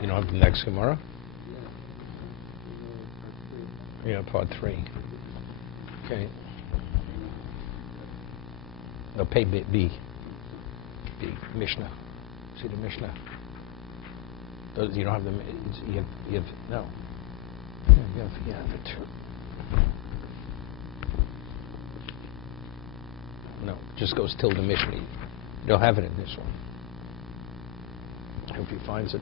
You don't have the next Gemara? Yeah, part 3. Okay. No, pay B. B. Mishnah. See the Mishnah? You don't have the. You have no. You have it. No, just goes till the Mishnah. You don't have it in this one. I hope he finds it.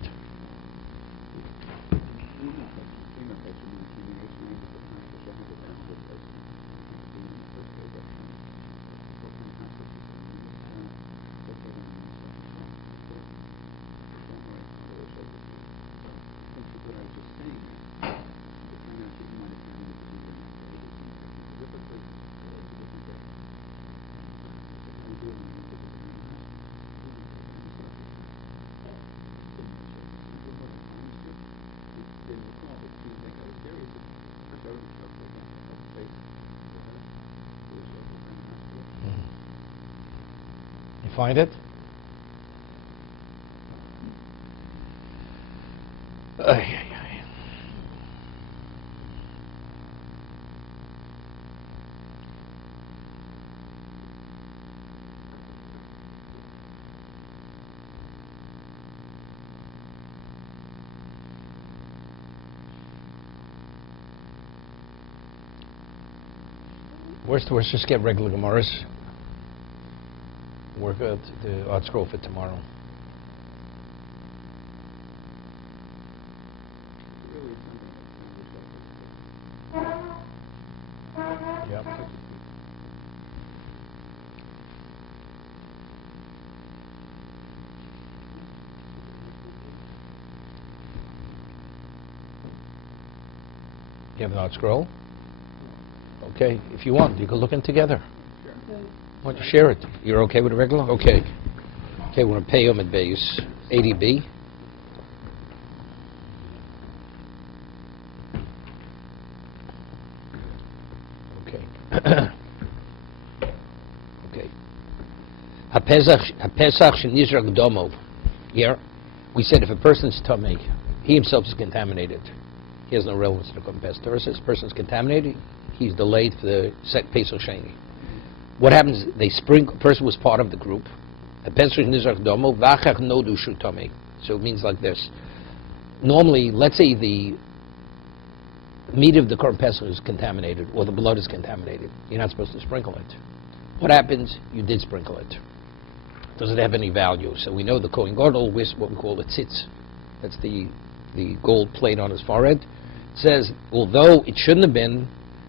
Find it? Let's just get regular Gemaras. Work out the art scroll for tomorrow. Yep. You have an art scroll? Okay, if you want, you can look in together. Why don't you share it? You're okay with a regular? Okay. Okay, we're going to pay him at base 80B. Okay. Okay. Pesach shenizrak domo. Here, we said if a person's tummy, he himself is contaminated. He has no relevance to the commentators. This person's contaminated. He's delayed for the Pesach Sheni. What happens? They sprinkle. A person was part of the group. So it means like this. Normally, let's say the meat of the Korban Pesach is contaminated, or the blood is contaminated. You're not supposed to sprinkle it. What happens? You did sprinkle it. Does it have any value? So we know the Kohen Gadol wears what we call the tzitz. That's the gold plate on his forehead. It says, although it shouldn't have been,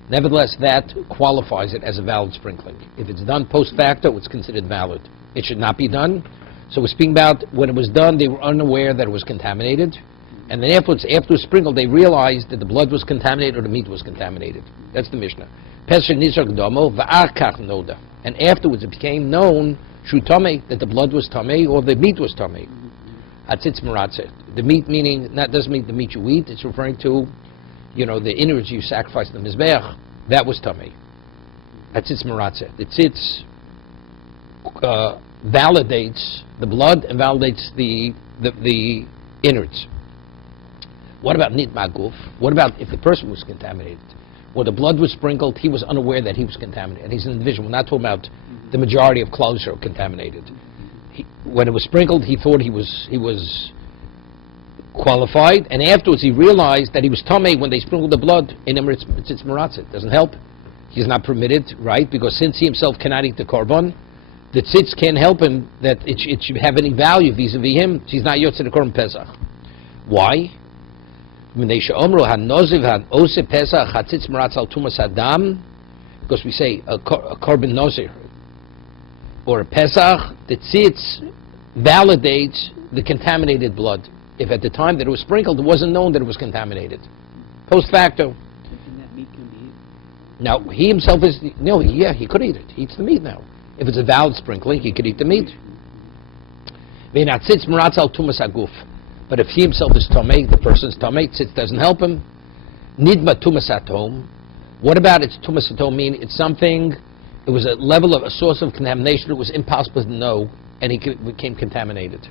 nevertheless, that qualifies it as a valid sprinkling. If it's done post facto, it's considered valid. It should not be done. So we're speaking about when it was done, they were unaware that it was contaminated. And then after it was sprinkled, they realized that the blood was contaminated or the meat was contaminated. That's the Mishnah. And afterwards it became known that the blood was tamei or the meat was tamei. The meat meaning, that doesn't mean the meat you eat, it's referring to the innards you sacrifice in the Mizbeach, that was tummy. That's its meratzeh. The tzitz validates the blood and validates the innards. What about nit maguf? What about if the person was contaminated? Or the blood was sprinkled, he was unaware that he was contaminated. And he's an individual. We're not talking about the majority of clothes are contaminated. When it was sprinkled, he thought he was qualified, and afterwards he realized that he was tamei when they sprinkled the blood. In him, it's meratzeh. It doesn't help. He's not permitted, right? Because since he himself cannot eat the korban, the tzitz can't help him that it should have any value vis-a-vis him. He's not yotze the korban pesach. Why? Because we say a korban nozir or a pesach, the tzitz validates the contaminated blood. If at the time that it was sprinkled, it wasn't known that it was contaminated. Post facto. And that meat can be eaten? Now, he himself is, he could eat it. He eats the meat now. If it's a valid sprinkling, he could eat the meat. But if he himself is tamei, the person's tamei, tzitz doesn't help him. Nidma tumas atom. What about its tumas atom mean? It's something, it was a level of a source of contamination that was impossible to know, and he became contaminated.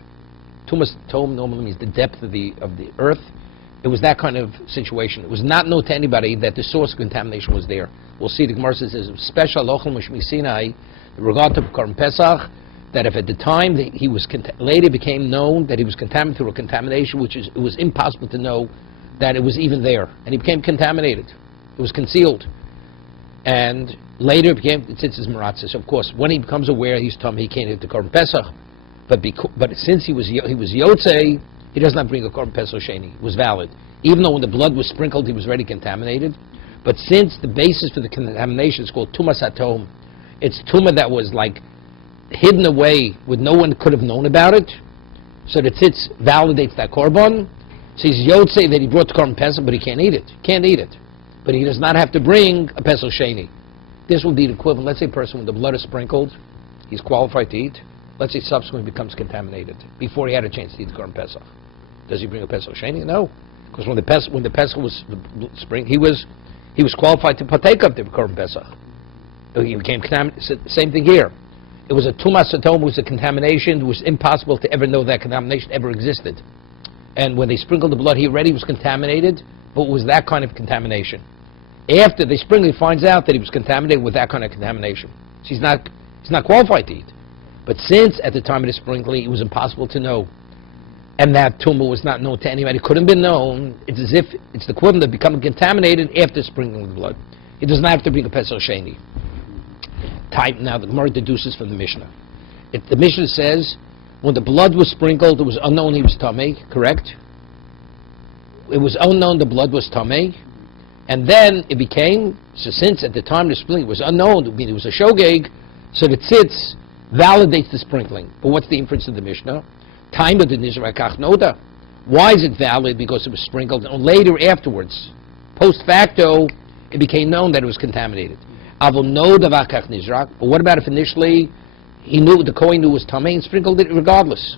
tumas tom normally means the depth of the earth. It was that kind of situation. It was not known to anybody that the source of contamination was there. We'll see the Gemara says special lochel mishmi Sinai in regard to Korban Pesach, that if at the time that he was later became known that he was contaminated through a contamination, it was impossible to know that it was even there, and he became contaminated. It was concealed, and later it became tzitzis meratzis. Of course, when he becomes aware he's tummy, he can't eat the Korban Pesach. But since he was yotzei, he does not bring a Korban Pesach sheni. It was valid, even though when the blood was sprinkled, he was already contaminated. But since the basis for the contamination is called tumas hatom, it's tumah that was like hidden away, with no one could have known about it. So the tzitz validates that korban. So he's yotzei that he brought the Korban Pesach, but he can't eat it. Can't eat it. But he does not have to bring a Pesach sheni. This will be the equivalent. Let's say a person when the blood is sprinkled, he's qualified to eat. Let's say subsequently becomes contaminated before he had a chance to eat the Korban Pesach. Does he bring a Pesach sheni? No, because when the Pesach was spring, he was qualified to partake of the Korban Pesach. He became contaminated. Same thing here. It was a tumas hatom, was a contamination. It was impossible to ever know that contamination ever existed. And when they sprinkled the blood, he already was contaminated, but it was that kind of contamination. After they sprinkle, he finds out that he was contaminated with that kind of contamination. So he's not qualified to eat. But since at the time of the sprinkling, it was impossible to know, and that tumah was not known to anybody, it couldn't be known, it's as if it's the equivalent of becoming contaminated after sprinkling the blood. He does not have to bring a Pesach sheni. Now the Gemara deduces from the Mishnah. The Mishnah says, when the blood was sprinkled, it was unknown he was tamei, correct? It was unknown the blood was tamei, and then it became, so since at the time of the sprinkling it was unknown, I mean it was a shogeg, so the tzitz validates the sprinkling. But what's the inference of the Mishnah? Time of the nizrakach noda. Why is it valid? Because it was sprinkled, and later afterwards, post facto, it became known that it was contaminated. Avol no davakach nizrak. But what about if initially he knew, the Kohen knew it was tamei and sprinkled it regardless?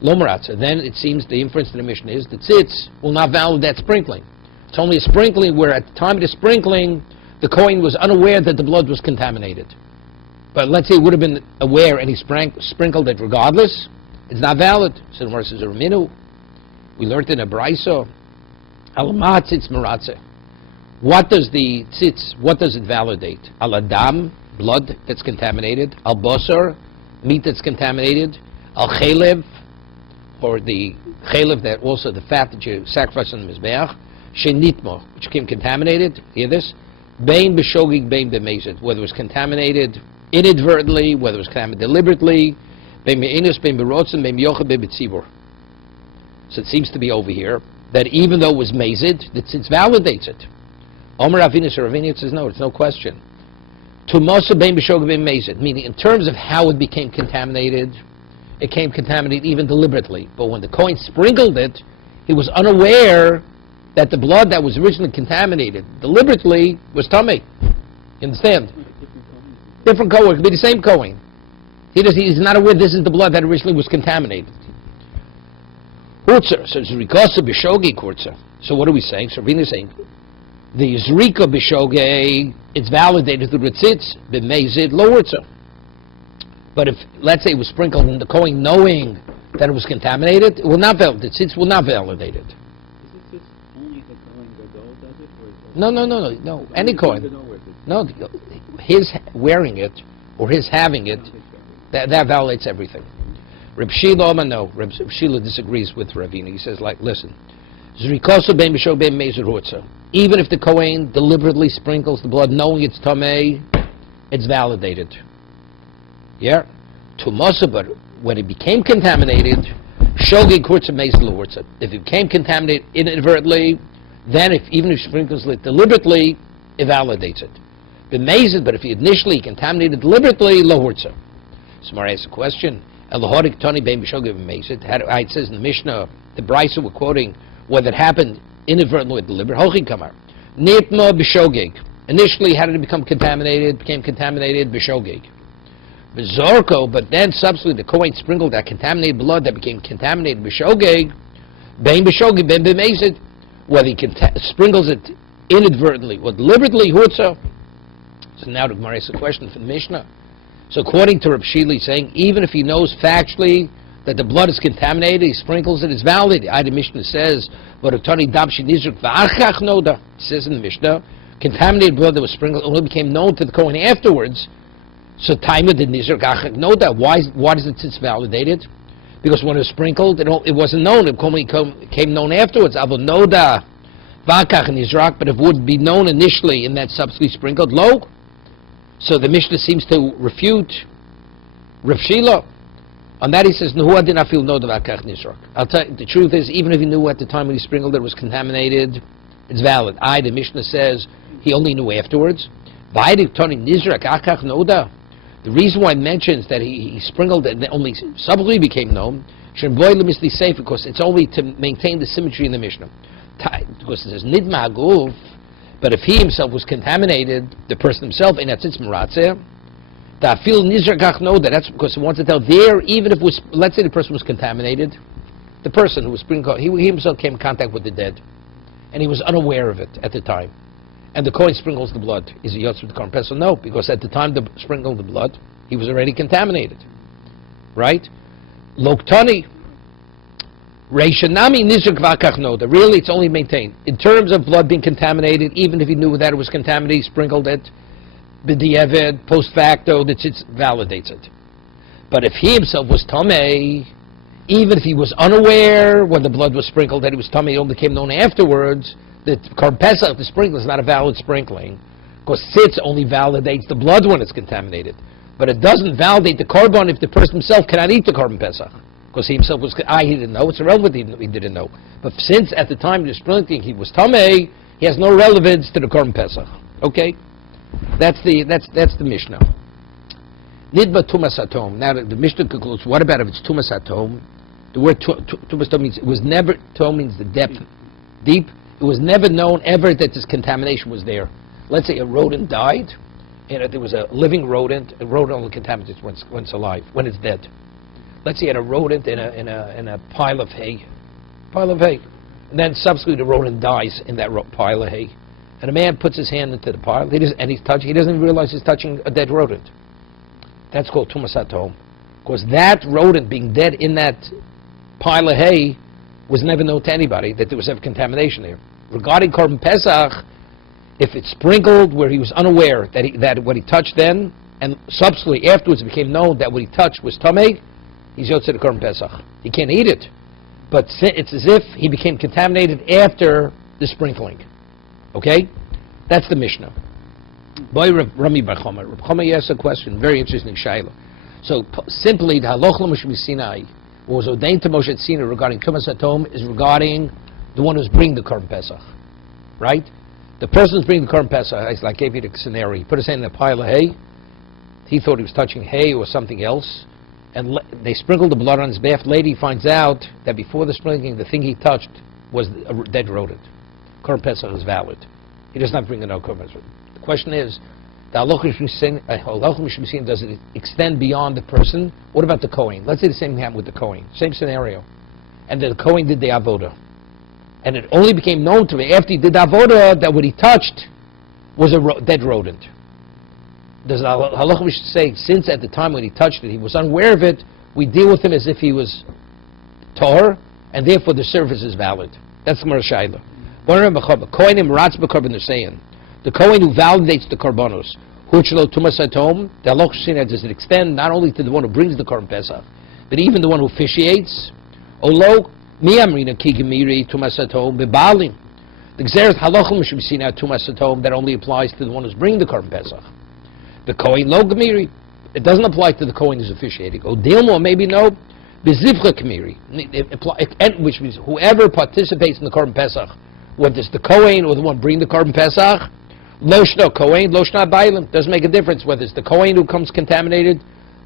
Lo maratza. Then it seems the inference to the Mishnah is that tzitz will not validate that sprinkling. It's only a sprinkling where at the time of the sprinkling, the Kohen was unaware that the blood was contaminated. But let's say he would have been aware and he sprinkled it regardless, it's not valid. So the Gemara says, Raminu, we learned in a brayso, Alama tzitz maratze. What does the tzitz, what does it validate? Al adam, blood that's contaminated. Al bosar, meat that's contaminated. Al chelev, or the chelev, that also the fat that you sacrifice on the mizbeach. Shenitmo, which became contaminated. Hear this? Bein b'shogig, bein b'mezid. Whether it was contaminated inadvertently, whether it was contaminated deliberately. Bein me'inus, bein b'rotzen, bein b'yochad, bein b'tzibur. So it seems to be over here that even though it was mezid, it validates it. Omer Avinus or Ravinius says no, it's no question. Tumosa bein b'shogig, bein mezid, meaning in terms of how it became contaminated, it came contaminated even deliberately. But when the Kohen sprinkled it, he was unaware that the blood that was originally contaminated deliberately was tamei. You understand? Different Kohen. It could be the same Kohen. He's not aware this is the blood that originally was contaminated. Kurzer. So it's Rikosa Bishogi Kurzer. So what are we saying? So Ravina is saying the Zrika Bishogi, it's validated through the tzitz, b'mezid lo Urza. But if, let's say it was sprinkled in the Kohen knowing that it was contaminated, it will not validate. The tzitz will not validate it. No. Any Kohen. No, his wearing it or his having it, that validates everything. Reb Shila, no. Reb Shila disagrees with Ravina. He says, like, listen, Zrikosa bein b'shog bein mezer hurtza. Even if the Kohen deliberately sprinkles the blood, knowing it's tamei, it's validated. Yeah, Tumasa, but when it became contaminated, shogeg hurtza mezer hurtza. If it became contaminated inadvertently, then even if he sprinkles it deliberately, it validates it. But if he initially contaminated deliberately, lo hurtza. So Mara asks a question. It says in the Mishnah, the Brisa we're quoting, whether it happened inadvertently or deliberately. Hochi kamar. Nitma b'shogeg. Initially, how did it become contaminated? It became contaminated b'shogeg. B'zorko, but then subsequently the Kohen sprinkled that contaminated blood that became contaminated b'shogeg. Bein b'shogeg, bein b'mezid. Whether he sprinkles it inadvertently or deliberately, hurtza. So now the Gemara asks a question from the Mishnah. So according to Reb Shili, saying even if he knows factually that the blood is contaminated, he sprinkles it, it's valid. The Mishnah says, it says in the Mishnah, contaminated blood that was sprinkled only became known to the Kohen afterwards. So time of the nizrak achak noda. Why is it since validated? Because when it was sprinkled, it wasn't known. It came known afterwards. Avo noda vakach nizrak, but it would be known initially in that subsequently sprinkled lo. So the Mishnah seems to refute Rav Shila. On that he says, Nehuah did not feel noda vakach nizrak. I'll tell you, the truth is, even if he knew at the time when he sprinkled that it was contaminated, it's valid. The Mishnah says he only knew afterwards. The reason why it mentions that he sprinkled it and only subsequently became known, because it's only to maintain the symmetry in the Mishnah. Because it says nidma haguf, but if he himself was contaminated, the person himself, and that's its meratzeh, that's because it wants to tell there, even if it was, let's say the person was contaminated, the person who was sprinkled, he himself came in contact with the dead, and he was unaware of it at the time. And the Kohen sprinkles the blood. Is he yotz with the Korban Pesach? No, because at the time the sprinkling the blood, he was already contaminated. Right? Loktani, Reishanami Nizrak Vakach Noda. Really, it's only maintained. In terms of blood being contaminated, even if he knew that it was contaminated, he sprinkled it, b'di'evid, post facto, that it validates it. But if he himself was Tameh, even if he was unaware when the blood was sprinkled that he was Tameh, it only became known afterwards, the Korban Pesach, the sprinkling, is not a valid sprinkling, because tzitz only validates the blood when it's contaminated. But it doesn't validate the korban if the person himself cannot eat the Korban Pesach, because he himself was, he didn't know, it's irrelevant he didn't know. But since at the time of the sprinkling he was tamei, he has no relevance to the Korban Pesach. Okay? That's the Mishnah. Nidba tumas atom. Now the Mishnah concludes, what about if it's tumas atom? The word tumas atom means, it was never, tom means the depth, deep. It was never known ever that this contamination was there. Let's say a rodent died, and there was a living rodent. A rodent only contaminates when it's alive, when it's dead. Let's say you had a rodent in a pile of hay, and then subsequently the rodent dies in that pile of hay, and a man puts his hand into the pile, he doesn't even realize he's touching a dead rodent. That's called tumas atom, because that rodent being dead in that pile of hay was never known to anybody that there was ever contamination there. Regarding Korban Pesach, if it's sprinkled where he was unaware that what he touched then, and subsequently afterwards it became known that what he touched was tamei, he's yotze the Korban Pesach. He can't eat it, but it's as if he became contaminated after the sprinkling. Okay? That's the Mishnah. Boy, Rami Bar Chama. Reb Chama asked a question, very interesting shaila. So simply, the halacha l'Moshe Sinai, what was ordained to Moshe at Sinai regarding tumas atom is regarding the one who's bringing the Korban Pesach, right? The person who's bringing the Korban Pesach, I gave you the scenario. He put his hand in a pile of hay. He thought he was touching hay or something else, and they sprinkled the blood on his behalf. Later he finds out that before the sprinkling, the thing he touched was a dead rodent. Korban Pesach is valid. He does not bring a no Korban Pesach. The question is, the halacha mishmisian, does it extend beyond the person? What about the Kohen? Let's say the same thing happened with the Kohen. Same scenario. And the Kohen did the avodah. And it only became known to me after he did the avodah that what he touched was a dead rodent. Does the halacha say, since at the time when he touched it, he was unaware of it, we deal with him as if he was tahor, and therefore the service is valid. That's the Marashayla. The Kohen who validates the korbanos, the halacha does it extend not only to the one who brings the Korban Pesach, but even the one who officiates? Olo miyamrina kigemiri tumas atom bebalim. The gzeres halacha mishmisian tumas atom that only applies to the one who's bringing the Korban Pesach. The Kohen lo gemiri, it doesn't apply to the Kohen who's officiating. O dilmo, maybe no. Bezivcha gemiri, which means whoever participates in the Korban Pesach, whether it's the Kohen or the one bringing the Korban Pesach, Loshno Kohen, Loshna Bailim, doesn't make a difference whether it's the Kohen who comes contaminated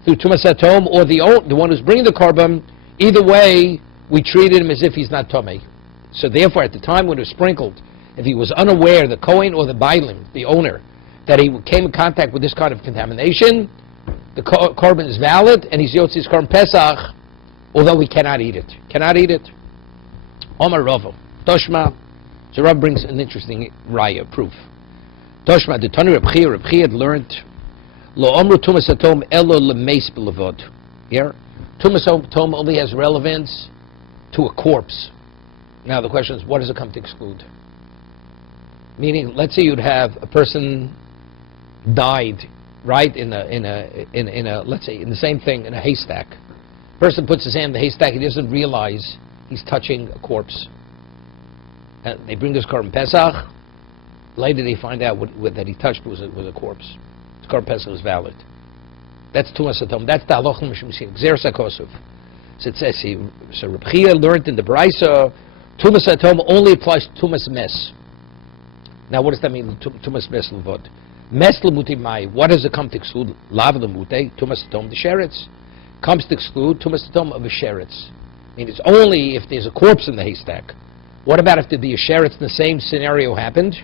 through Tumas Atom or the one who's bringing the Korban. Either way, we treated him as if he's not Tomei. So therefore, at the time when it was sprinkled, if he was unaware, the Kohen or the Bailim, the owner, that he came in contact with this kind of contamination, the Korban is valid, and he's Yotzis Korban Pesach, although he cannot eat it. Cannot eat it. Omar Ravo, Toshma. So Rav brings an interesting raya, proof. Toshma, the Tanu Reb Chia had learned, Lo Omru Tumas Atom Elo Lemeis Belavod. Here, Tumas Tom only has relevance to a corpse. Now the question is, what does it come to exclude? Meaning, let's say you'd have a person died, right, in a let's say in the same thing, in a haystack. Person puts his hand in the haystack, he doesn't realize he's touching a corpse. And they bring this Korban Pesach. Later they find out that he touched was a corpse. The Korban Pesach is valid. That's Tumas Atom. That's the Halacha Mishmishim. Gzeres HaKosov. So it says, so Rabbi Chia learned in the Braisa, Tumas Atom only applies to Tumas Mes. Now what does that mean, Tumas Mes Levod? Mes Lemuti Mai. What does it come to exclude? Lav Lemute, Tumas Atom, the Sheretz. Comes to exclude Tumas Atom of a Sheretz. I mean, it's only if there's a corpse in the haystack. What about if the Sheretz in the same scenario happened?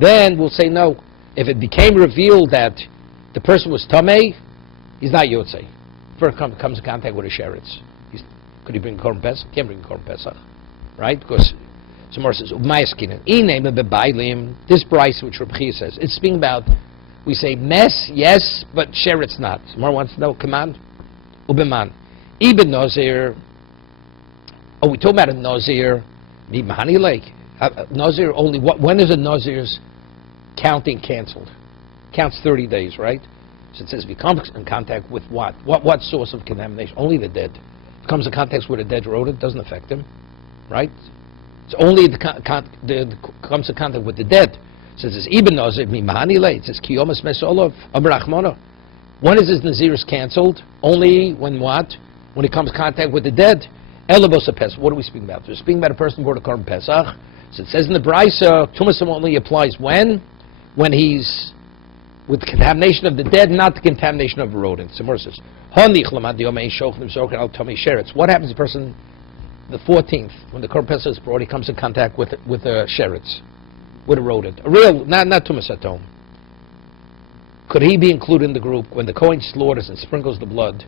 Then we'll say no. If it became revealed that the person was Tameh, he's not Yotzei. First comes in contact with a Sheretz. Could he bring Korban Pesach? Can't bring Korban Pesach. Right? Because Samar says, this price which Rabbi Chia says, it's speaking about, we say mes, yes, but Sheretz not. Samar wants to know, come on. Ubeman. Ibn Nazir. Oh, we talk about a Nazir. Mahani Lake. Nazir only, when is a Nazir's counting canceled? Counts 30 days, right? So it says, if he comes in contact with what? What source of contamination? Only the dead. If he comes in contact with a dead rodent, doesn't affect him, right? It's only comes in contact with the dead. So it says, Ibn Nazir, Mahani Lake. It says, Kiyomas Mesolov, Abrachmona. When is his Nazir's canceled? Only when what? When he comes in contact with the dead. Elabos Pesach. What are we speaking about? We're speaking about a person who brought a Korban Pesach. So it says in the Braisa, Tumas only applies when? When he's with the contamination of the dead, not the contamination of a rodent. So it says, what happens to the person, the 14th, when the Korban Pesach is brought, he comes in contact with a sheretz, with a rodent. A real, not Tumas Atom. Could he be included in the group when the Kohen slaughters and sprinkles the blood?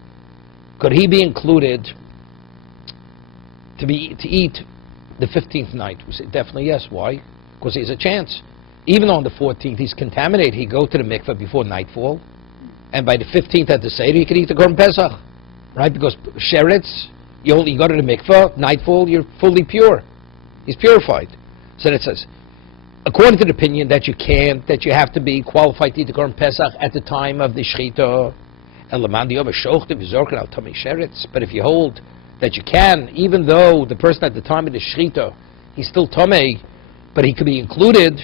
Could he be included to eat the 15th night? We say definitely yes. Why? Because he has a chance. Even on the 14th, he's contaminated. He go to the mikveh before nightfall, and by the 15th at the Seder, he can eat the Korban Pesach, right? Because sheretz, you go to the mikveh, nightfall, you're fully pure. He's purified. So it says, according to the opinion that you have to be qualified to eat the Korban Pesach at the time of the shechita, but if you hold that you can, even though the person at the time of the shechita, he's still tamei, but he could be included.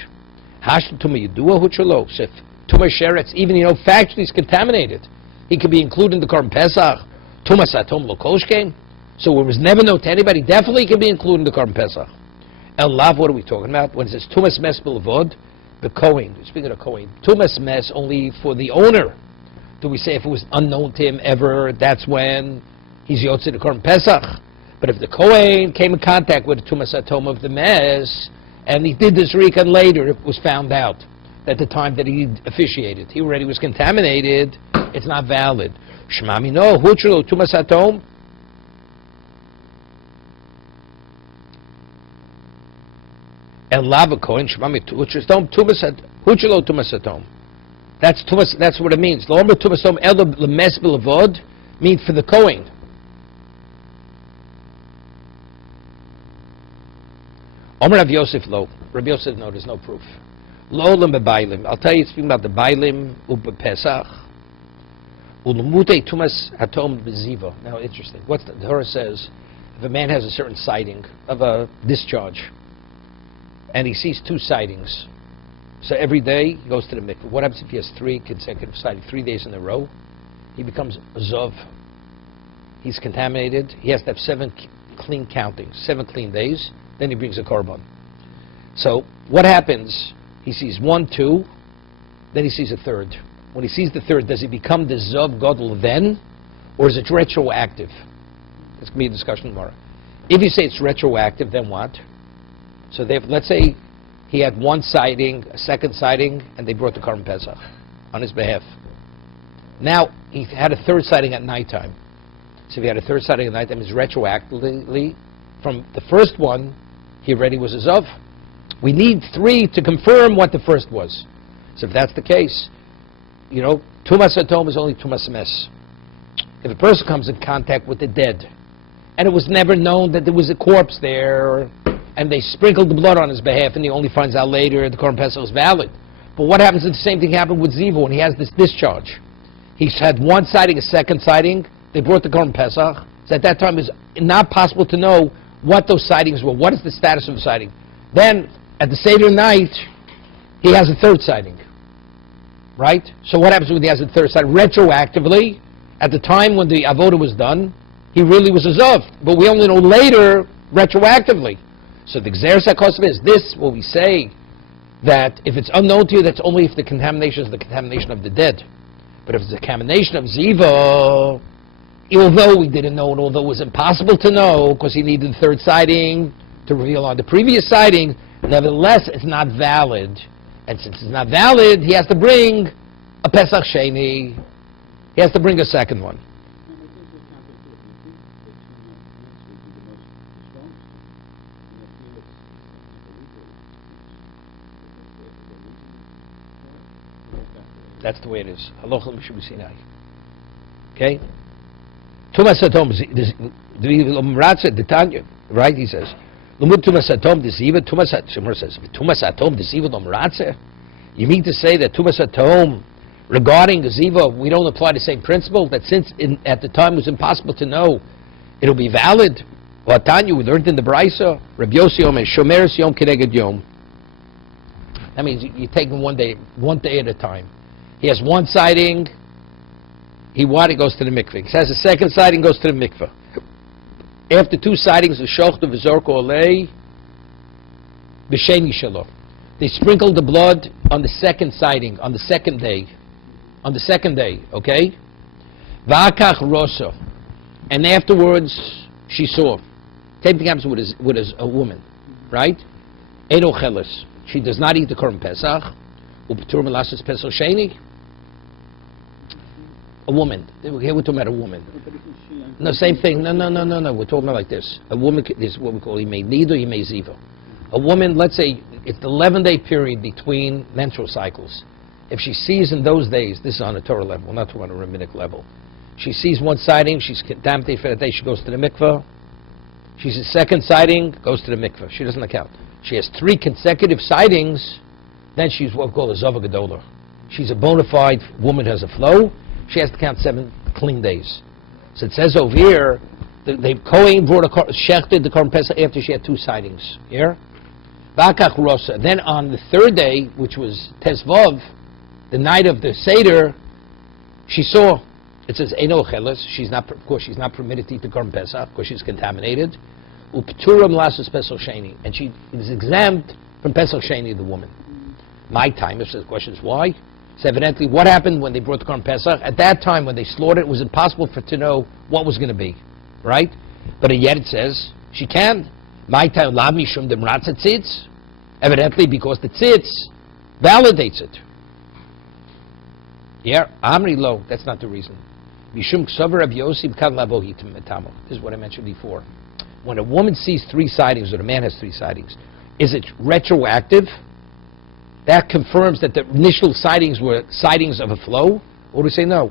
Hashim tumah yedua huchalo. So if tumah sheretz, even factually he's contaminated, he could be included in the Korban Pesach. Tumas atom lo kolshkein. So it was never known to anybody. Definitely can be included in the Korban Pesach. El lav. What are we talking about? When it says tumas mes belavod, the Kohen. Speaking of Kohen, tumas mes only for the owner. Do we say if it was unknown to him ever? That's when he's yotze the Korban Pesach. But if the Kohen came in contact with the tumas atom of the mes, and he did this recon later, it was found out at the time that he officiated, he already was contaminated, it's not valid. Shmami no, huchelo tumas atom. El lava Kohen, shmami huchelo tumas atom. That's tumas. That's what it means. Lomba tumas atom el lemes belavod means for the Kohen. Omer Rav Yosef lo. Rav Yosef, no, there's no proof. Lo lem bebailim. I'll tell you, speaking about the bailim ube pesach. Ulemute tumas hatom beziva. Now, interesting. What's the Torah says? If a man has a certain sighting of a discharge, and he sees 2 sightings, so every day he goes to the mikveh. What happens if he has 3 consecutive sightings, 3 days in a row? He becomes a zov. He's contaminated. He has to have 7 clean countings, 7 clean days. Then he brings a korban. So what happens? He sees 1, 2, then he sees a 3rd. When he sees the 3rd, does he become the Zov Gadol then, or is it retroactive? This can be a discussion tomorrow. If you say it's retroactive, then what? So let's say he had 1 sighting, a 2nd sighting, and they brought the Korban Pesach on his behalf. Now he had a 3rd sighting at nighttime. So if he had a 3rd sighting at nighttime, it's retroactively from the first one. He already was a Zov. We need 3 to confirm what the first was. So if that's the case, Tumas Atom is only Tumas Mes. if a person comes in contact with the dead, and it was never known that there was a corpse there, and they sprinkled the blood on his behalf, and he only finds out later the Korban Pesach is valid. But what happens if the same thing happened with Ziva when he has this discharge? He's had one sighting, a second sighting, they brought the Korban Pesach, so at that time it was not possible to know what those sightings were, what is the status of the sighting. Then, at the Seder night, he has a third sighting, right? So what happens when he has a third sighting? Retroactively, at the time when the avoda was done, he really was a Zav, but we only know later, retroactively. So the Gzeres HaKosov is this, what we say, that if it's unknown to you, that's only if the contamination is the contamination of the dead. But if it's a contamination of Ziva, although we didn't know, and although it was impossible to know, because he needed the third sighting to reveal on the previous sighting, nevertheless, it's not valid. And since it's not valid, he has to bring a Pesach Sheni. He has to bring a second one. That's the way it is. Halacha l'Mishum Sinai. Okay? Tumas Atom, the Tanya, right? He says, Lumud Tumas Atom Desiva, Shemar says, Tumas Atom Desiva Lomratze. You mean to say that Tumas Atom, regarding the Ziva, we don't apply the same principle? That since at the time it was impossible to know, it'll be valid? Well, Tanya, we learned in the Brisa, Rabbi Yossi Yom and Shomer Yom Keneged Yom. That means you take them one day at a time. He has one sighting, he goes to the mikveh. He has a second sighting, goes to the mikveh. After two sightings, the shochta v'zorko olei b'sheni shelo. They sprinkled the blood on the second sighting, on the second day. On the second day, okay? V'akach rosa. And afterwards, she saw. Same thing happens with a woman, right? Edo cheles. She does not eat the Korban Pesach. U'p'tur melasses Pesach Sheni. A woman. Here we're talking about a woman. No, same thing. No. We're talking about like this. A woman is what we call Yimei Nido, Yimei Ziva. A woman, let's say, it's the 11-day period between menstrual cycles. If she sees in those days, this is on a Torah level, not on a rabbinic level. She sees one sighting, she's contaminated for that day, she goes to the mikveh. She sees a second sighting, goes to the mikveh. She doesn't account. She has 3 consecutive sightings, then she's what we call a Zava Gedola. She's a bona fide woman who has a flow. She has to count 7 clean days. So it says over here, the Kohen brought shechted the Korban Pesach after she had 2 sightings. Here, Vakach Rosa. Then on the 3rd day, which was Tezvav, the night of the Seder, she saw. It says Eino Cheles. She's not, of course, she's not permitted to eat the Korban Pesach because she's contaminated. Upturam lasses Pesach Sheni, and she is exempt from Pesach Sheni, the woman. My time, if the question is why. So evidently, what happened when they brought the Korban Pesach? At that time, when they slaughtered it, was impossible for her to know what was going to be, right? But yet it says she can. My time, lav mishum demratza tzitz. Evidently, because the tzitz validates it. Yeah, amri lo. That's not the reason. Mishum ksavar Rabbi Yossi b'kan lavohitim metamo. This is what I mentioned before. When a woman sees 3 sightings, or a man has 3 sightings, is it retroactive? That confirms that the initial sightings were sightings of a flow? Or do we say no?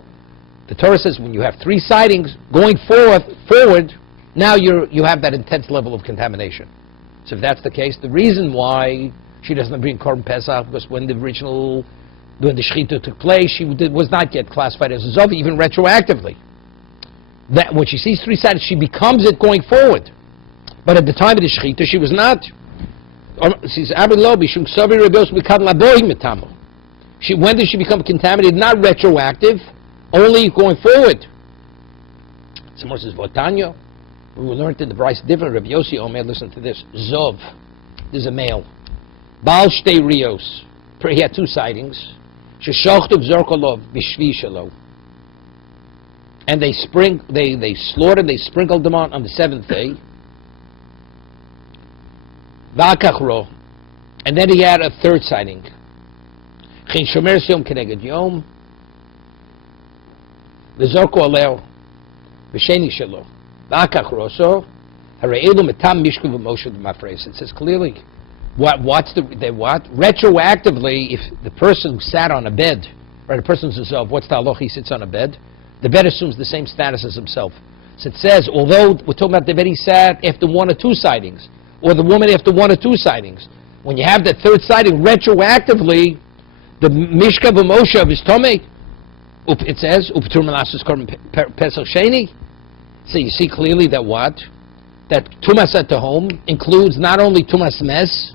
The Torah says when you have 3 sightings going forward, now you have that intense level of contamination. So if that's the case, the reason why she doesn't bring Korban Pesach, because when the Shechita took place, she was not yet classified as a Zov, even retroactively. That when she sees 3 sightings, she becomes it going forward. But at the time of the Shechita, she was not. When did she become contaminated? Not retroactive, only going forward. Someone says, Votanya, we learned in the Bryce different. Rabbi Yossi Omer, listen to this. Zov, there's a male. Baal Shtei Rios, he had 2 sightings. Sheshochtov Zorkolov, Bishvi Shalo. And they slaughtered, they sprinkled them on the 7th day. Vakachro, and then he had a 3rd sighting. Chin shomer yom keneged yom, v'zorko aleo, v'sheni shelo. Vakachro, so hare'elu metam mishku v'moshe d'mafreis. It says clearly, what retroactively, if the person who sat on a bed, right, a person says, what's the halach? He sits on a bed. The bet assumes the same status as himself. So it says, although we're talking about the bet he sat after one or two sightings, or the woman after one or two sightings, when you have that third sighting retroactively, the Mishka v'Moshe is Tomei. It says, Uptur Manasus Korban Pesach Sheni. So you see clearly that what? That Tumas at the home includes not only Tumas Mes,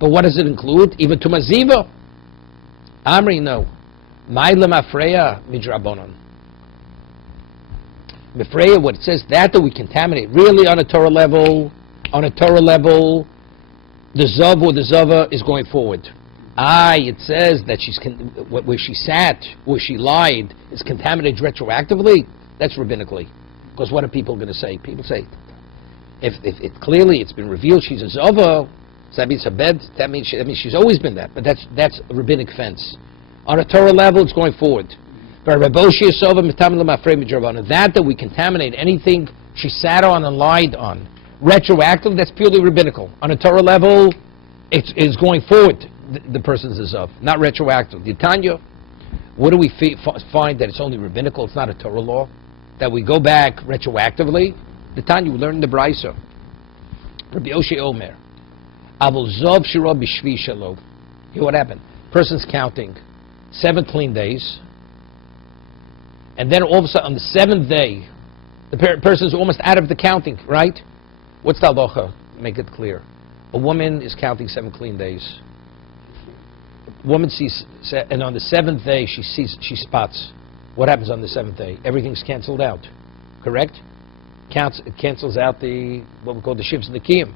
but what does it include? Even Tumas Ziva. Amri, no. Ma'ila Mafreya Midrabanon. Mafreya, what it says, that we contaminate. Really on a Torah level, the Zav or the Zava is going forward. It says that where she sat, where she lied, is contaminated retroactively. That's rabbinically. Because what are people going to say? People say, if it clearly it's been revealed she's a Zava, so that means a bed, that means she's always been that. But that's a rabbinic fence. On a Torah level, it's going forward. That we contaminate anything she sat on and lied on. Retroactive, that's purely rabbinical. On a Torah level, it's going forward. The person's is of, not retroactive. The Tanya, what do we find that it's only rabbinical? It's not a Torah law. That we go back retroactively. The Tanya, we learn the Brisa. Rabbi Yoshi Omer, Avol Zov Shiro B'Shvi Shalo. Hear what happened? Person's counting 7 clean days, and then all of a sudden on the 7th day, the person's almost out of the counting. Right? What's the halacha? Make it clear. A woman is counting 7 clean days. Woman sees, and on the 7th day she spots. What happens on the 7th day? Everything's canceled out. Correct? It cancels out what we call the shivs and the kiyum.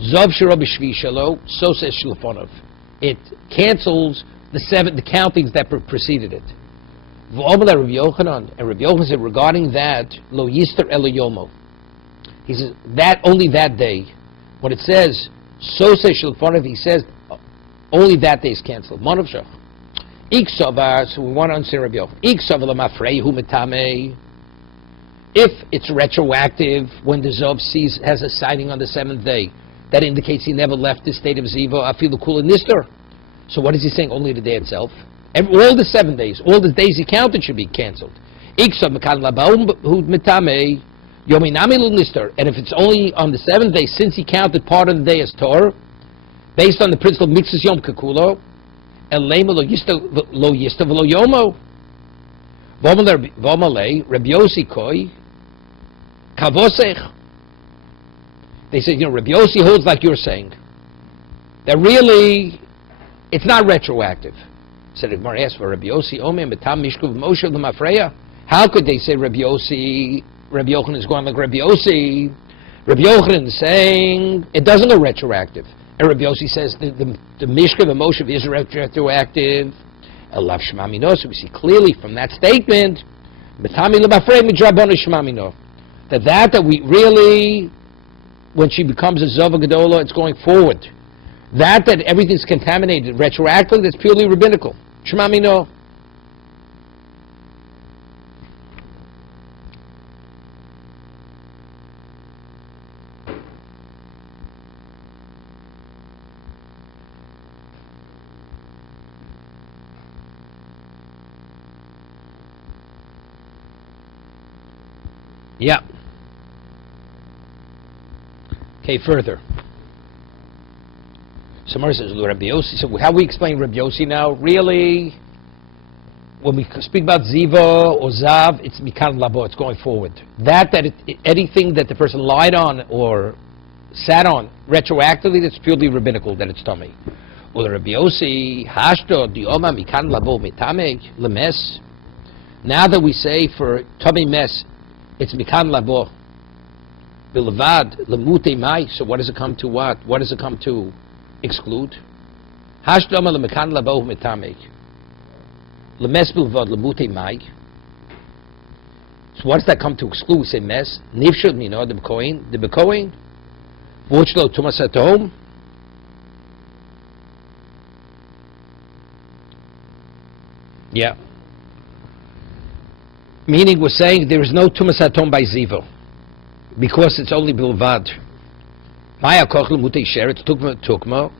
Zov shiro b'shvi shalo, so says Shulfonov. It cancels the countings that preceded it. V'omela Rabbi Yochanan, and Rabbi Yochanan said regarding that, lo yister elo yomo. He says that only that day. When it says so says Shulfonov, he says only that day is canceled. Manav shach. Iksavar, so we want to understand Rabbi Yochanan. Iksavar lamafreihu metame. If it's retroactive, when the Zov has a sighting on the 7th day, that indicates he never left the state of Ziva, afilu kula nister. So what is he saying? Only the day itself? All the 7 days, all the days he counted should be cancelled. Iksav mekan labaum metame. Yominami nister. And if it's only on the 7th day, since he counted part of the day as Torah, based on the principle of mixes yom kakulo, elema lo yista v'lo yomo. V'omalei Rabbi Yossi koi kavosech. They said, Rabbi Yossi holds like you're saying, that really it's not retroactive. So the Gemara asked for Rabbi Yossi omer metam mishkuv Moshe l'mafreya. How could they say Rabbi Yochanan is going like Rabbi Yossi? Rabbi Yochanan is saying it doesn't go retroactive. And Rabbi Yossi says the Mishka, the Moshe is retroactive. Elav Shmamino. So we see clearly from that statement, that we really, when she becomes a Zova Gedola, it's going forward. That everything's contaminated retroactively, that's purely rabbinical. Shmamino. Yeah. Okay, further. Somebody says, Rabbi Yossi. So how we explain Rabbi Yossi now? Really, when we speak about Ziva or Zav, it's Mikan Labo, it's going forward. Anything that the person lied on or sat on retroactively, that's purely rabbinical, that it's tummy. Well, Rabbi Yossi, Hashto, Dioma, Mikan Labo, Mitame, Lemes. Now that we say for tummy mes, it's Mikan Labo, Bilavad, Lemute Mai, so what does it come to what? What does it come to exclude? Hashdama Lemikan Labo Mitame. Lemes Bilvad, Lemute Mai. So what does that come to exclude? We say mes, Nivshud Mino, the Bekoin, Vuchlo Tumas at home. Yeah. Meaning we're saying there is no Tumas Atom by Zivo, because it's only Bilvad. Maya Kochel Mutei Sheretz Tukma,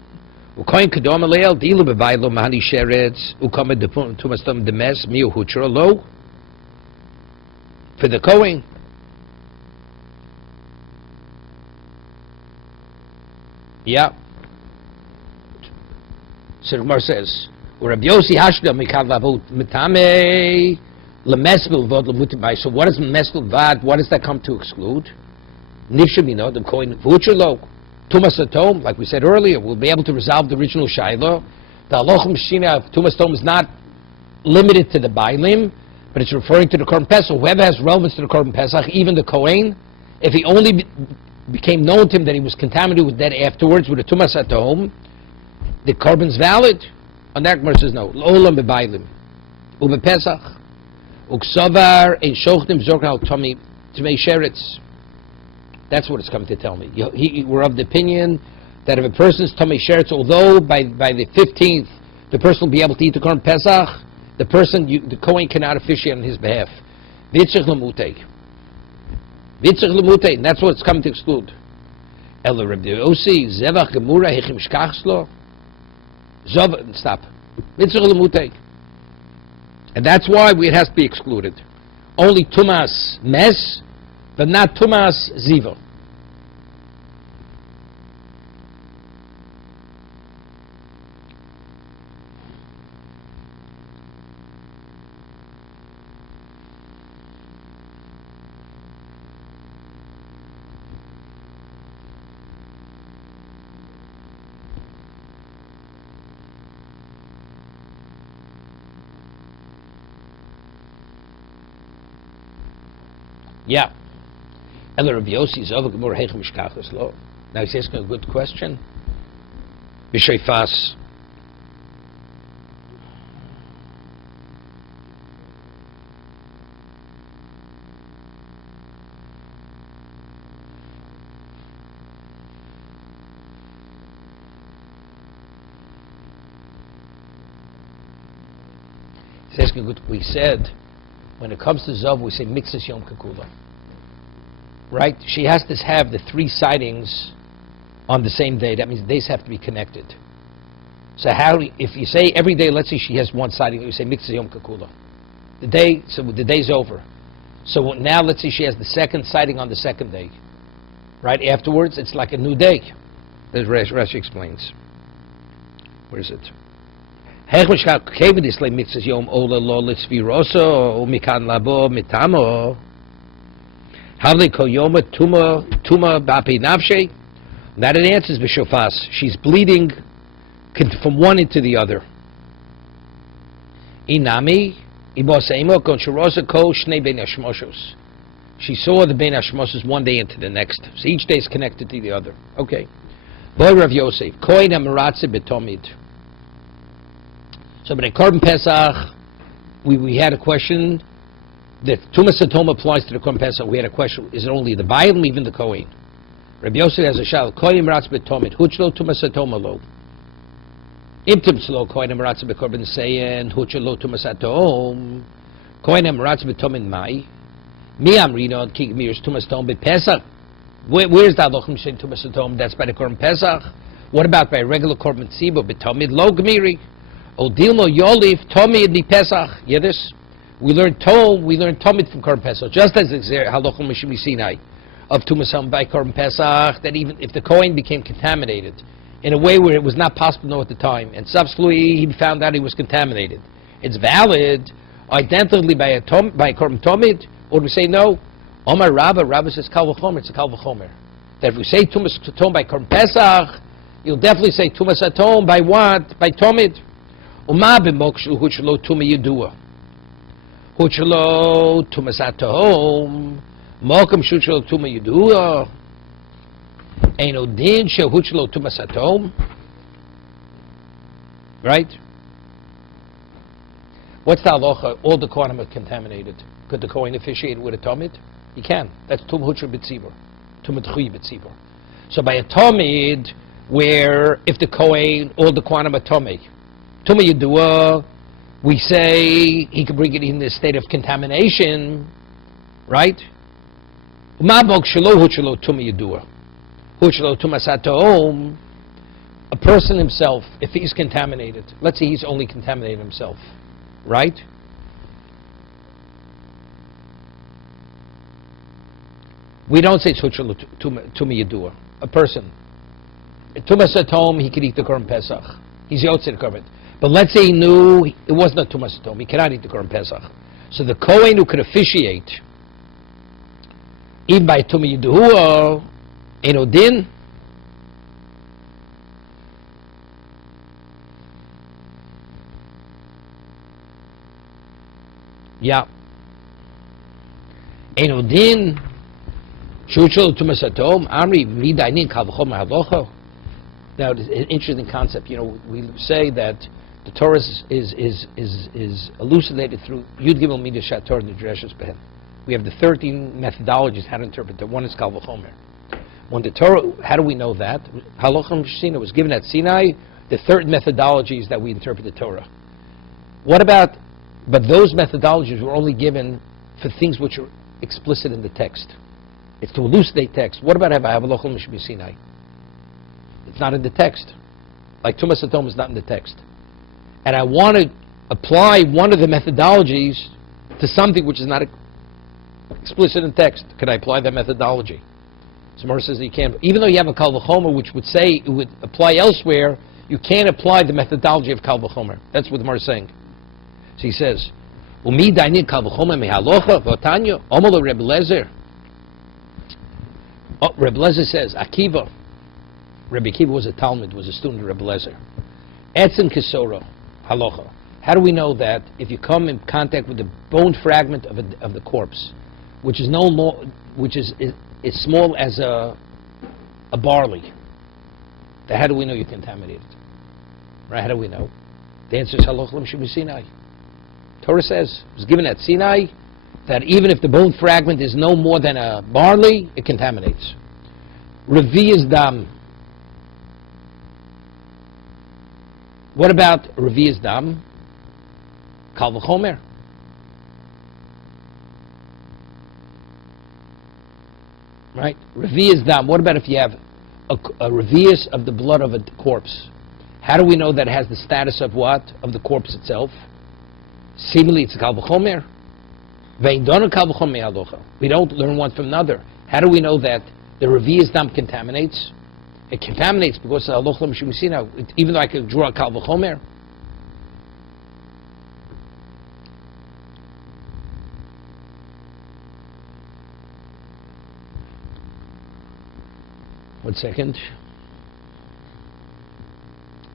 Ukoin Kedom Aleel, Dilu Bevailo Mahani Sheretz, Ukomed Tumas Tom Demes, Mio Huchra Lo. for the Kohen. Yeah. So the Gemara says, Rabbi Yossi Hashda Mikad Lavut Mitame Lemeskel Vod Lemutibai. So what is Meskel Vad? What does that come to exclude? Nifshamino, the Kohen Vuchelo, Tumas Atom, like we said earlier, we'll be able to resolve the original Shiloh. The Alochim Shina of Tumas Atom is not limited to the Bailim, but it's referring to the Korban Pesach. Whoever has relevance to the Korban Pesach, even the Kohen, if he only became known to him that he was contaminated with that afterwards with a Tumas Atom, the Korban's valid. On that, Gemara says no. Olam bebailim, ube Pesach, uksavar ein shochtim zorkal tomi tmei sheretz. That's what it's coming to tell me. We're of the opinion that if a person's tomi sheretz, although by the 15th the person will be able to eat the Korban Pesach, the Kohen cannot officiate on his behalf. Vitzich lemutei, and that's what it's coming to exclude. Ela Rabbi Yossi zevach gemura hechim shkachslo. Stop. And that's why it has to be excluded. Only Tumas Mes, but not Tumas Ziva. Yeah. Now he's asking a good question. B'sheifas. He's asking good. We said, when it comes to Zav, we say mixes Yom Kekula. Right? She has to have the 3 sightings on the same day. That means the days have to be connected. So if you say every day, let's say she has 1 sighting, you say mixes Yom Kekula. The day's over. So now let's say she has the 2nd sighting on the 2nd day. Right? Afterwards, it's like a new day. As Rashi explains. Where is it? How they call Yoma Tuma Bapi Navshe? That it answers B'shofas. She's bleeding from one into the other. Inami Iboseimo Koncharosa Ko Shnei Ben Hashmoshos. She saw the Ben Hashmoshos one day into the next. So each day is connected to the other. Okay. Boy Rav Yosef. Koin Amaratze Betomid. So, but in Korban Pesach, we had a question that Tumas Atom applies to the Korban Pesach. We had a question: is it only the Bailim, even the Kohen? Rabbi Yosef has a shal. Kohen Ratz Betomid. Huchlo Tumas Atom alo. Imtim Slo Kohen Ratz Bekorban Seyen. Huchlo Tumas Atom. Kohen Ratz Betomid Mai. Mi Amrino Kig Mirs Tumas Atom Pesach. Where's the Alochim Shen Tumas Atom? That's by the Korban Pesach. What about by regular Korban Tzibo Betomid Lo Gmiri? Odilmo Yolif Tomid Mi Pesach. Yeah, this. We learned Tomid from Korban Pesach, just as it's there Halachim Mishmi Sinai of Tumasam by Korban Pesach, that even if the Kohen became contaminated in a way where it was not possible to know at the time, and subsequently he found out he was contaminated, it's valid identically by Korban Tomid, or do we say no? Omar Rabba says Kal V'chomer, it's a Kal V'chomer. That if we say Tumas Atom by Korban Pesach, you'll definitely say Tumas Atom by what? By Tomid. Uma b'mokshu huchlo tuma yedua. Huchlo tumas atom. Mokum shuchlo tuma yedua. Eino din she huchlo tumas atom. Right? What's the halacha? All the Kohanim are contaminated. Could the Kohen officiate with a Tomid? He can. That's tum huchlo b'tzibur. Tum t'chui b'tzibur. So by a Tomid, where if the Kohen, all the Kohanim are Tomei, Tuma Yedua, we say he could bring it in the state of contamination, right? Mabok shelo huchelo Tuma Yedua. Huchelo Tumasatom. A person himself, if he's contaminated, let's say he's only contaminated himself, right? We don't say Tuma Yadua. A person. Tumas Atom, he could eat the Korban Pesach. He's Yotzei Korban. But let's say he knew it wasn't a Tumas Atom. He cannot eat the Korban Pesach. So the Kohen who could officiate, even by Tuma Yadua, Eno Din. Yeah. Eno Din. Shuchel Tumas Atom. Amri Vidainin Kalvachom Halocha. Now, it's an interesting concept. You know, we say that the Torah is elucidated through Yud Gimel Midas Shator and the Dreshes Behen. We have the 13 methodologies how to interpret it. One is Kal V'chomer. When the Torah, how do we know that? Halachim Shina was given at Sinai. The third methodologies that we interpret the Torah. What about? But those methodologies were only given for things which are explicit in the text. It's to elucidate text. What about Halachim Sinai? It's not in the text. Like Tumas Atom is not in the text. And I want to apply one of the methodologies to something which is not explicit in text. Can I apply that methodology? Samar says that you can't. Even though you have a Kal V'chomer which would say it would apply elsewhere, you can't apply the methodology of Kal V'chomer. That's what the Mar is saying. So he says, Umi dainin Kal V'chomer mehalocha v'otanya omolo Rebbe Lezer. Oh, Rebbe Lezer says, Akiva. Rabbi Akiva was a Talmud, was a student of Rebbe Lezer. Etzem Kisora, halacha. How do we know that if you come in contact with the bone fragment of the corpse, which is no more, which is as small as a barley, that how do we know you're contaminated? Right? How do we know? The answer is halacha l'mshim Sinai. Torah says it was given at Sinai that even if the bone fragment is no more than a barley, it contaminates. Revi'as dam. What about Revi'as dam? Kal v'chomer. Right? Revi'as dam. What about if you have a revi'as of the blood of a corpse? How do we know that it has the status of what? Of the corpse itself? Seemingly it's a kal v'chomer. We don't learn one from another. How do we know that the Revi'as dam contaminates? It contaminates because even though I could draw a Kal V'chomer. One second.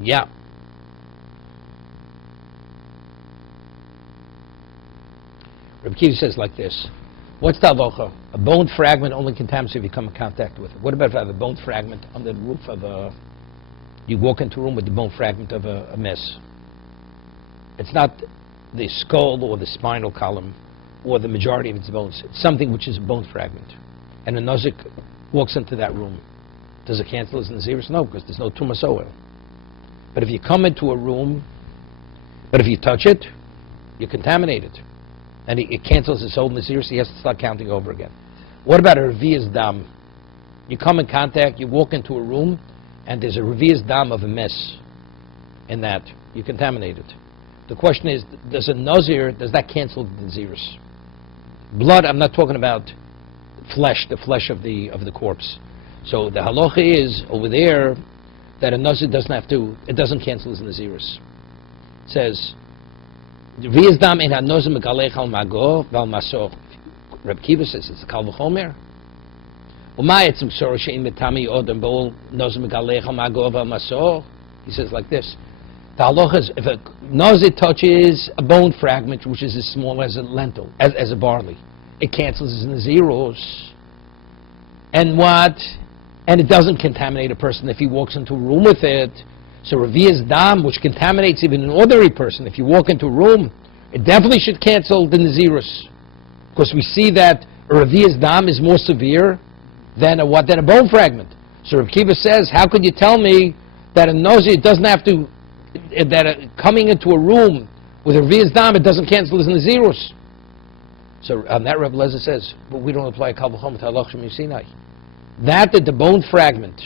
Yeah. Rabbi Kiva says like this. What's the halacha? A bone fragment only contaminates if you come in contact with it. What about if I have a bone fragment on the roof of a... You walk into a room with the bone fragment of a mess. It's not the skull or the spinal column or the majority of its bones. It's something which is a bone fragment. And a nozik walks into that room. Does it cancel his nazirus? No, because there's no tumas oil. But if you come into a room, but if you touch it, you contaminate it. And it cancels his whole nazirus, he has to start counting over again. What about a Revi'as dam? You come in contact, you walk into a room, and there's a Revi'as dam of a mess in that. You contaminate it. The question is, does a nazir, does that cancel the nazirus? Blood, I'm not talking about flesh, the flesh of the corpse. So the halacha is, over there, that a nazir doesn't have to, it doesn't cancel his nazirus. It says, Revi'as dam ein hanozir megalech al mago v'al maso. Rabbi Kiva says it's a kal v'chomer. Umay etzim ksora she'im metami odem b'ol nozir megalech al mago v'al maso. He says like this: the halacha is if a nazir touches a bone fragment which is as small as a lentil, as a barley, it cancels his nazirus. And what? And it doesn't contaminate a person if he walks into a room with it. So Revi'as dam, which contaminates even an ordinary person, if you walk into a room, it definitely should cancel the nazirus. Because we see that a Revi'as dam is more severe than a bone fragment. So Rabbi Kiva says, how could you tell me that a nazir doesn't have to, coming into a room with a Revi'as dam, it doesn't cancel his nazirus? So on that Rebbe Lezer says, but we don't apply Kal V'chomer to halach shemi Sinai. That the bone fragment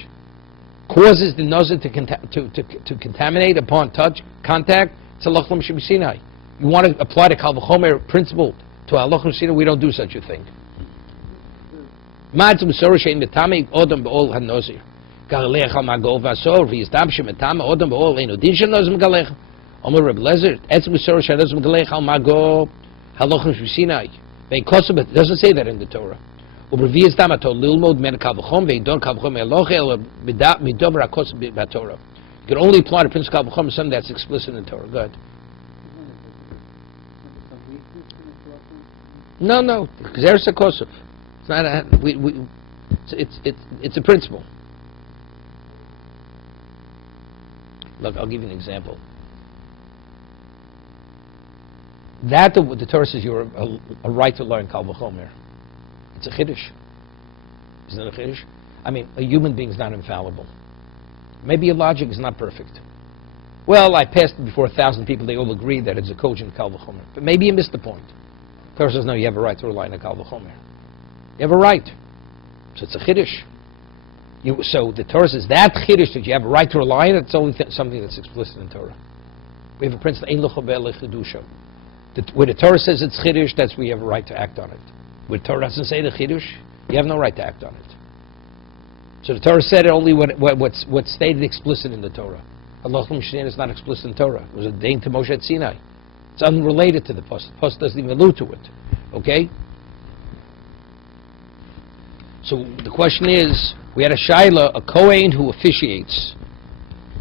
causes the nazir to contaminate upon contact, it's halach shemi Sinai. You want to apply the Kal V'chomer principle to halach shemi Sinai, we don't do such a thing. Ma'at Musar shein metame odom be'ol hanozir. Galech al magov asor v'yizdam shemetame odom be'ol einu din shenozim galech. Omer Reb Lezer, etz Musar shenozim galech al magov halachim shvisinai. Vein kosem, it doesn't say that in the Torah. Uberviyzdam atol lilmod men kavachom ve'idon kavachom eloche el midover akos b'Torah. You can only apply the principle of kavachom to something that's explicit in the Torah. Go ahead. No, there's a kosef. It's not a, it's a principle. Look, I'll give you an example. That the Torah says you're a right to learn kal v'chomer. It's a chiddush. Isn't it a chiddush? I mean, a human being is not infallible. Maybe your logic is not perfect. Well, I passed it before 1,000 people. They all agree that it's a cogent kal v'chomer. But maybe you missed the point. The Torah says, no, you have a right to rely on a kal v'chomer. You have a right. So it's a chiddush. So the Torah says that chiddush that you have a right to rely on, it's only something that's explicit in Torah. We have a principle, ein l'chober l'chidusha. Where the Torah says it's chiddush, that's where you have a right to act on it. Where the Torah doesn't say the chiddush, you have no right to act on it. So the Torah said only what's stated explicit in the Torah. Allah is not explicit in Torah. It was ordained to Moshe at Sinai. It's unrelated to the post. The post doesn't even allude to it. Okay? So the question is, we had a shaila, a kohen who officiates,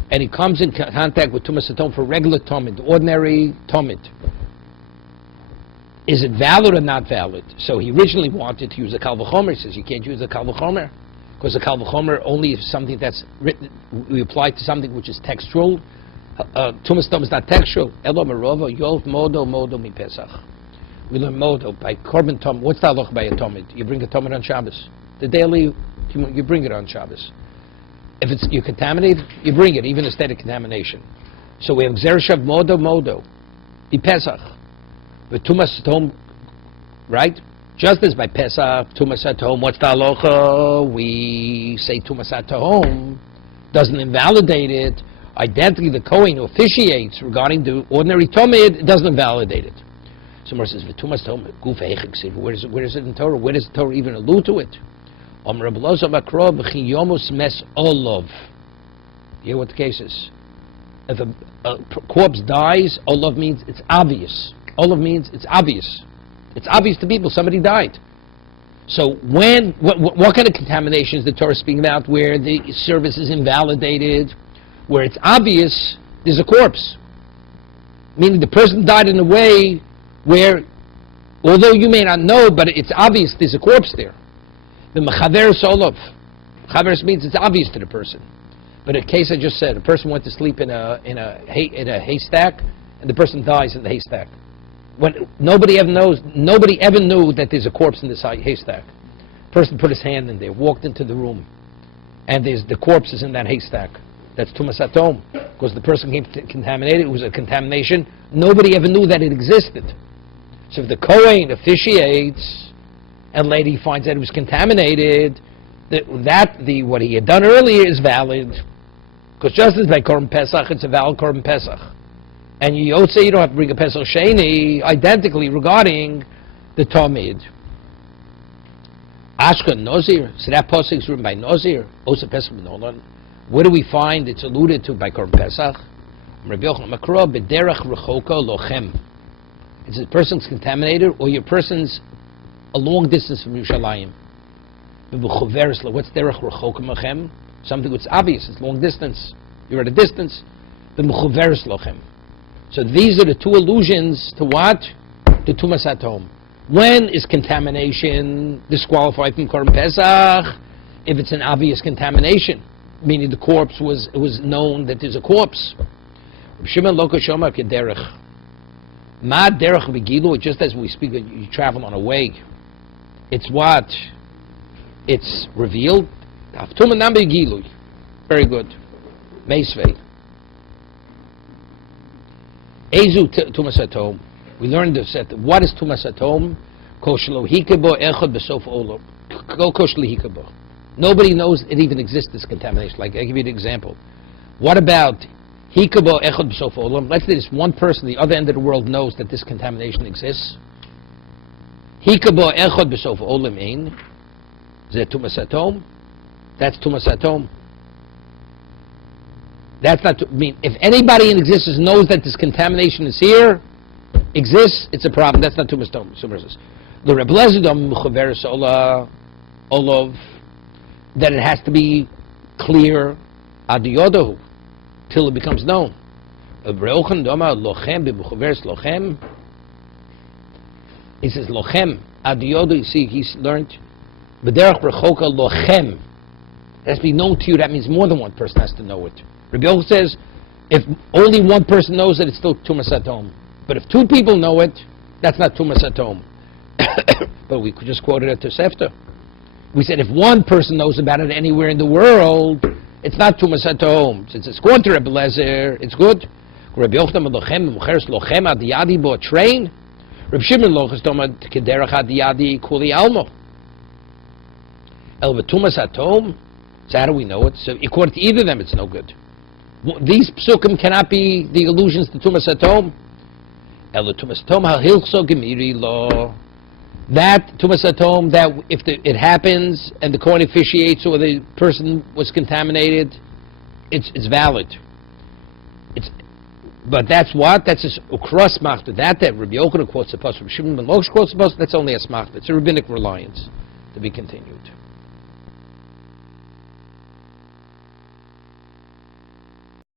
and he comes in contact with Tumas Atom for regular Tomid, ordinary Tomid. Is it valid or not valid? So he originally wanted to use a Kal V'chomer. He says you can't use a Kal V'chomer because the Kal V'chomer only is something that's written. We apply to something which is textual. Tumas Atom is not textual. Elo Merova Yov Modo Modo Mi Pesach. We learn Modo by Korban Tom. What's the halach by a Tomid? You bring a Tomid on Shabbos. The daily, you bring it on Shabbos. If you're contaminated, you bring it, even instead of contamination. So we have Xerishav Modo Modo. Be Pesach. With Tumas Atom, right? Just as by Pesach, Tumas Atom, what's the halacha? We say Tumas Atom doesn't invalidate it. Identically, the Kohen who officiates regarding the ordinary Tomid doesn't invalidate it. Someone says, Tumas Atom, where is it in Torah? Where does the Torah even allude to it? You hear what the case is? If a corpse dies, Olav means it's obvious. Olav means it's obvious. It's obvious to people somebody died. So what kind of contamination is the Torah speaking about where the service is invalidated, where it's obvious there's a corpse? Meaning the person died in a way where, although you may not know, but it's obvious there's a corpse there. The mechaveres olav. Mechaveres means it's obvious to the person. But in the case I just said, a person went to sleep in a haystack, and the person dies in the haystack. When nobody ever knew that there's a corpse in this haystack. The person put his hand in there, walked into the room, and the corpse is in that haystack. That's Tumas Atom, because the person came contaminated. It was a contamination. Nobody ever knew that it existed. So if the Kohen officiates, and later he finds that it was contaminated, what he had done earlier is valid. Because just as by Korban Pesach, it's a valid Korban Pesach. And you don't say you don't have to bring a Pesach Sheni, identically regarding the Talmud. Ashka Nozir, so that Pesach is written by Nozir, Osa Pesach B'Nolan. Where do we find it's alluded to by Korban Pesach? Rabbi Yochanan Makro, B'derech Rechoka Lochem. It's a person's contaminated, or your person's a long distance from Yerushalayim. What's derech rechoka machem? Something that's obvious. It's long distance. You're at a distance. So these are the two allusions to what? The Tumas Atom. When is contamination disqualified from Korban Pesach? If it's an obvious contamination, meaning the corpse it was known that there's a corpse. Shimon Loko Shomar Kederech. Ma derech v'gilu. Just as we speak, you travel on a way. It's what? It's revealed. Very good. Meisvei. Ezu Tumas Atom. We learned this. What is Tumas Atom? Koshlo hikabo echad besof olam. Koshlo hikabo. Nobody knows it even exists, this contamination. Like, I'll give you an example. What about hikabo echad besof olam? Let's say this one person at the other end of the world knows that this contamination exists. Hikabo echad besof olam ein. Is that tumas atom? That's tumas atom. That's not. I mean, if anybody in existence knows that this contamination is here, exists, it's a problem. That's not tumas atom. The Rebbe Lezidom Chaveres Olov, that it has to be clear adiyodahu till it becomes known. He says lochem adiyodu. You see, he's learned b'derech b'rechoka lochem. It has to be known to you. That means more than one person has to know it. Rabbi Yochanan says if only one person knows it, it's still tumas atom. But if two people know it, that's not tumas atom. But we could just quote it at Tosefta. We said if one person knows about it anywhere in the world, it's not tumas atom. Since it's going to Rebbe Lezer, it's good. Rabbi Yochanan lochem mucheres lochem adiyadi bo train. Rabbi Shimon lochas tomad kederach adiyadi kuli almo. El v'tumas atom. So how do we know it? So according to either of them, it's no good. These psukim cannot be the allusions to tumas atom. El v'tumas atom hal hilchso gemiri lo. That tumas atom, that if it happens and the kohen officiates or the person was contaminated, it's valid. But that's what? That's a ukras machta. That Rabbi Yochanan quotes the pasuk. Shimon ben Lokish quotes the pasuk. That's only a smachta. It's a rabbinic reliance to be continued.